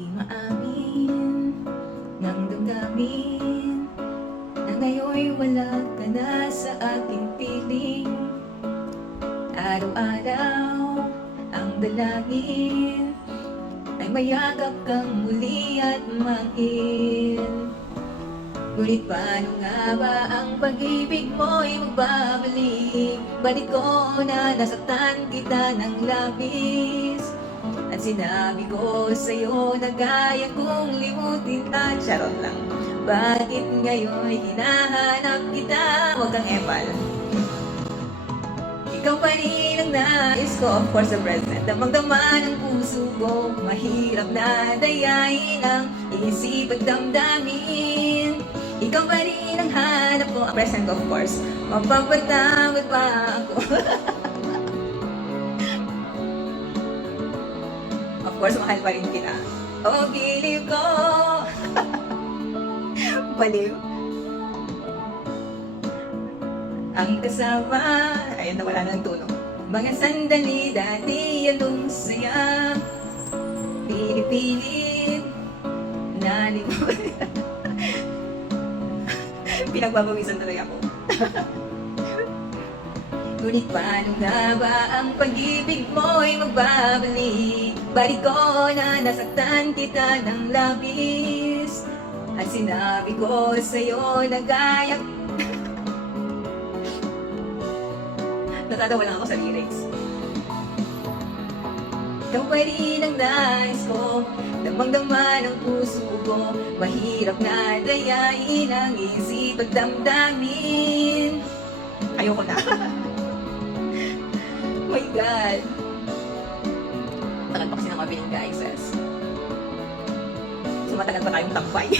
Maamin ng damdamin na ngayon'y wala ka na sa aking piling. Araw-araw ang dalangin ay mayakap kang muli at manghin. Ngunit paano nga ba ang pag-ibig mo'y magbabalik? Balit ko na nasaktan kita ng labis at sinabi ko sa'yo na kaya kong limutin ka. Charot lang. Bakit ngayon'y hinahanap kita? Huwag kang epal. Ikaw pa rin ang nais ko, of course the present. Damang-dama ng puso ko, mahirap na dayain ang isip at damdamin. Ikaw pa rin ang hanap ko, ang present of course. Mapapatawad pa ako. Of course, mahal pa rin kita. Oh, giliw ko. Baliw. Ang kasama, ayun, nawala na ng tono. Mga sandali dati anong saya, pinipilit nalimutan. Pinagbabawisan tuloy ako. Ngunit paano nga ba ang pag-ibig mo'y magbabalik? Balik ko na nasaktan kita ng labis at sinabi ko sa'yo na kaya. Natatawa lang ako sa lyrics. Ikaw pa rin ang nais ko, damang-dama ng puso ko, mahirap na dayain ang isip at damdamin. Ayoko na. Oh my God. Tagal pa kasi ng mabiling guys. So matagal pa tayong takbay.